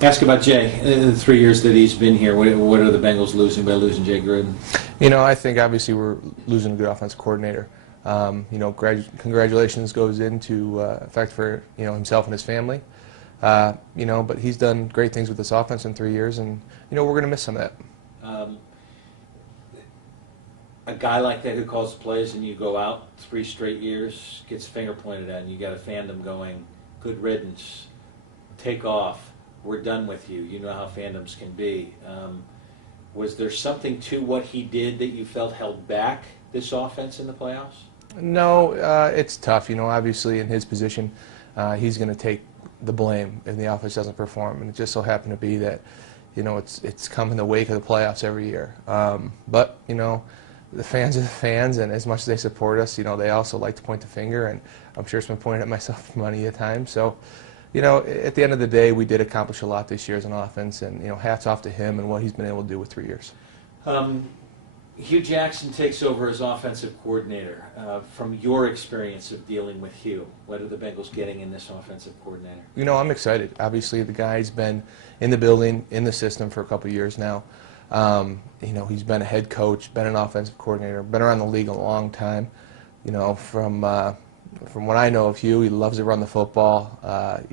Ask about Jay. The 3 years that he's been here, what are the Bengals losing by losing Jay Gruden? I think obviously we're losing a good offensive coordinator. Congratulations goes into effect for himself and his family. But he's done great things with this offense in 3 years, and we're going to miss some of that. A guy like that who calls the plays and you go out 3 straight years, gets finger pointed at, and you got a fandom going, good riddance, take off, we're done with you. You know how fandoms can be. Was there something to what he did that you felt held back this offense in the playoffs? No, it's tough. Obviously in his position, he's going to take the blame if the offense doesn't perform, and it just so happened to be that it's come in the wake of the playoffs every year. But the fans are the fans, and as much as they support us, they also like to point the finger, and I'm sure it's been pointed at myself many a time. So, at the end of the day, we did accomplish a lot this year as an offense, and hats off to him and what he's been able to do with 3 years. Hugh Jackson takes over as offensive coordinator. From your experience of dealing with Hugh, what are the Bengals getting in this offensive coordinator? I'm excited. Obviously, the guy's been in the building, in the system for a couple of years now. He's been a head coach, been an offensive coordinator, been around the league a long time. From what I know of Hugh, he loves to run the football.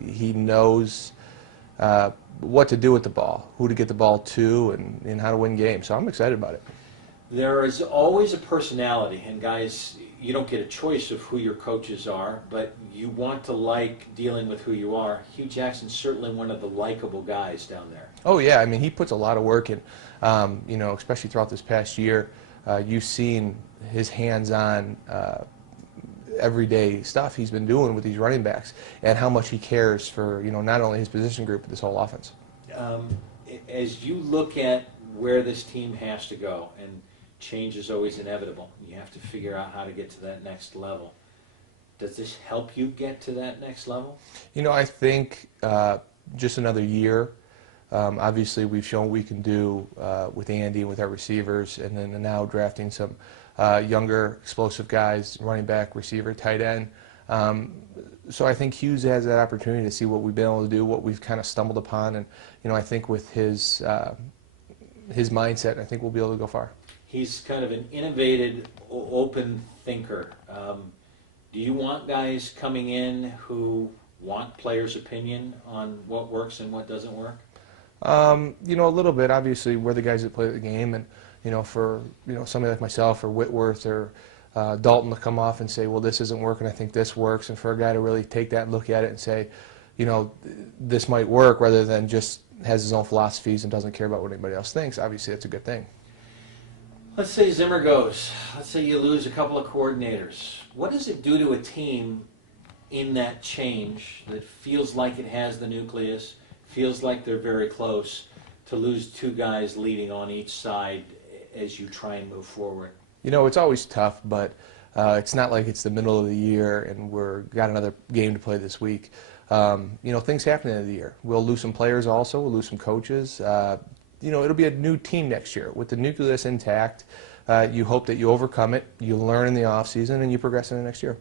He knows what to do with the ball, who to get the ball to, and how to win games. So I'm excited about it. There is always a personality, and guys, you don't get a choice of who your coaches are, but you want to like dealing with who you are. Hugh Jackson's certainly one of the likable guys down there. Oh yeah, I mean he puts a lot of work in, especially throughout this past year. You've seen his hands-on, everyday stuff he's been doing with these running backs, and how much he cares for not only his position group but this whole offense. As you look at where this team has to go, and change is always inevitable, you have to figure out how to get to that next level. Does this help you get to that next level? I think just another year. Obviously, we've shown what we can do with Andy and with our receivers, and then now drafting some younger, explosive guys, running back, receiver, tight end. So I think Hughes has that opportunity to see what we've been able to do, what we've kind of stumbled upon, and I think with his mindset, I think we'll be able to go far. He's kind of an innovative, open thinker. Do you want guys coming in who want players' opinion on what works and what doesn't work? A little bit. Obviously, we're the guys that play the game, and for somebody like myself or Whitworth or Dalton to come off and say, well, this isn't working, I think this works, and for a guy to really take that and look at it and say, this might work, rather than just has his own philosophies and doesn't care about what anybody else thinks. Obviously, that's a good thing. Let's say Zimmer goes. Let's say you lose a couple of coordinators. What does it do to a team in that change that feels like it has the nucleus, feels like they're very close, to lose 2 guys leading on each side as you try and move forward? It's always tough, but it's not like it's the middle of the year and we've got another game to play this week. Things happen at the end of the year. We'll lose some players also. We'll lose some coaches. It'll be a new team next year. With the nucleus intact, you hope that you overcome it, you learn in the off season, and you progress in the next year.